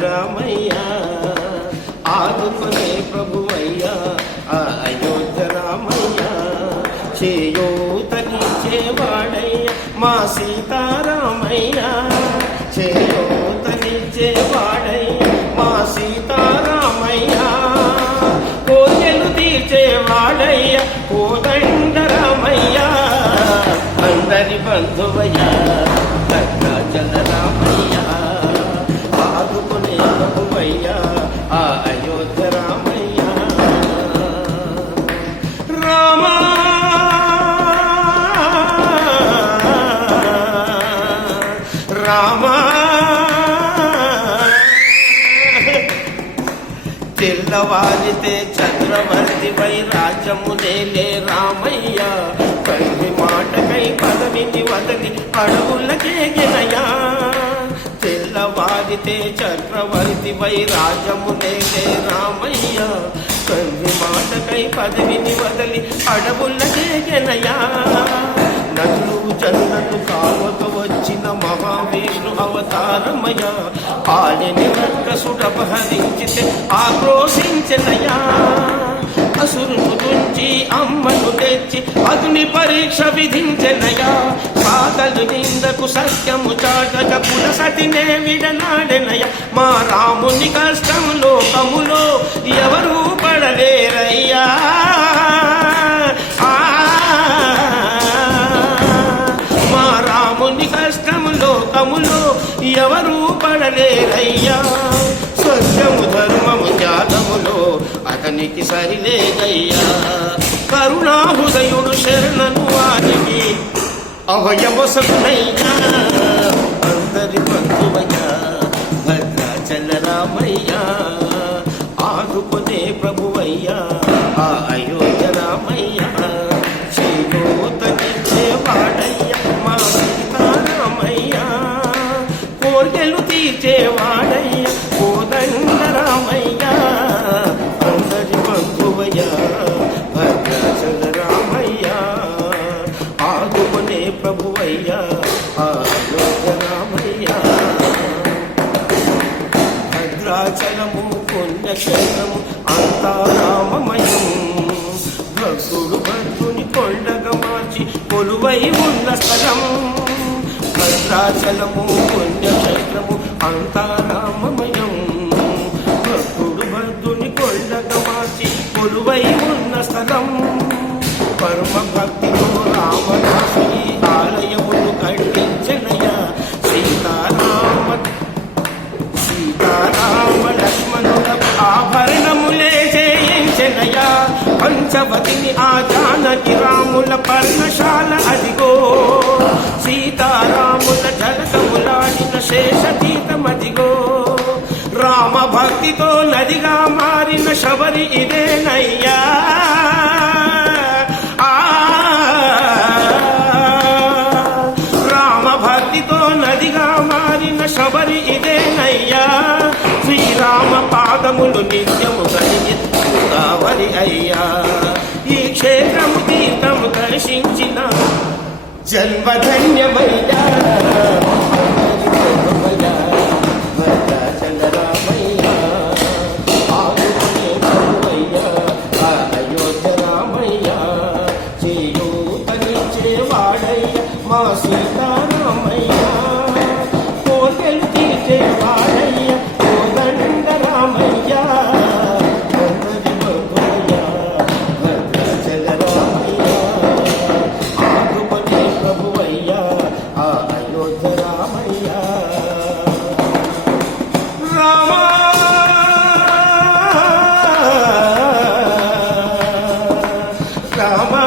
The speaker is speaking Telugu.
రామయ్యా ఆదుకునే ప్రభువయ్యా ఆ అయోధ్య రామయ్య చేయూతనిచ్చేవాడయ్య మా సీతారామయ్య చేయూతనిచ్చేవాడయ్య మా సీతారామయ్యా. కోర్కెలు తీర్చేవాడయ్య కోదండరామయ్యా. అందరి బంధువ తెల్లవారితే చంద్రవర్తి వై రాజ్యము రామయ్య. కల్వి మాటకై పదవిని వదలి అడవులకేగినయా తెల్లవారితే చక్రవర్తి వై రాజ్యము రామయ్య. కల్వి మాటకై పదవిని వదలి అడవులకేగినయా నదులు నన్ను జన్మను కావక వచ్చిన మా అవతారమయ పాలిని రక్కసుడపహరించితే ఆక్రోశించనయా అసురును తుంచి అమ్మను తెచ్చి అగ్ని పరీక్ష విధించెనయా సాగలు నిందకు సత్యము చాటక పులసటినే విడనాడెనయ మా రాముని కష్టం లోకములో ఎవరూ పడలేరయ్యా. ఎవరూ పడలేరయ్యా స్వర్గము ధర్మము త్యాగములో అతనికి సరిలేదయ్యా. కరుణాహృదయుడు శరణను వారికి అభయవసనయ్యా అందరి బంధువయ్యా భద్రాచల రామయ్యా. ఆదుకునే ప్రభువయ్యా ఆ అయోధ్య రామయ్యా. తీర్చేవాడయ్యా కోదండ రామయ్యా అందరి బంధువయ్యా భద్రాచల రామయ్యా ఆదుకునే ప్రభువయ్యా ఆ అయోధ్య భద్రాచలము పుణ్యక్షేత్రము అంతా రామమయం భక్తుడు భక్తుని కొండగ మార్చి కొలువై ఉన్న స్థలం. భద్రాచలము పుణ్యక్షేత్రము అంతా రామమయం భక్తుడు భక్తుని కొండగా మార్చి కొలువై ఉన్న స్థలం. పరమ భక్తితో రామదాసు ఆలయములు కట్టించనయ సీతారామ సీతారామ లక్ష్మణుల ఆభరణములే చేయించనయ పంచవతిని ఆ జానకి భక్తితో నదిగా మారిన శబరి ఇదేనయ్యా. ఆ రామ భక్తితో నదిగా మారిన శబరి ఇదేనయ్యా. శ్రీరామ పాదములు నిత్యము కలిగి గోదావరి అయ్యా. ఈ క్షేత్రము తీర్థము దర్శించిన జన్మధన్యమయ్యా మా సీతారామయ్య కోటలు తీసేవాడయ్య కోదండ రామయ్య భద్రజ భద్రయ్య భద్రచల రామయ్య ఆగుపతి ప్రభువయ్య ఆ అయోధ్య రామయ్య రామ! రామ!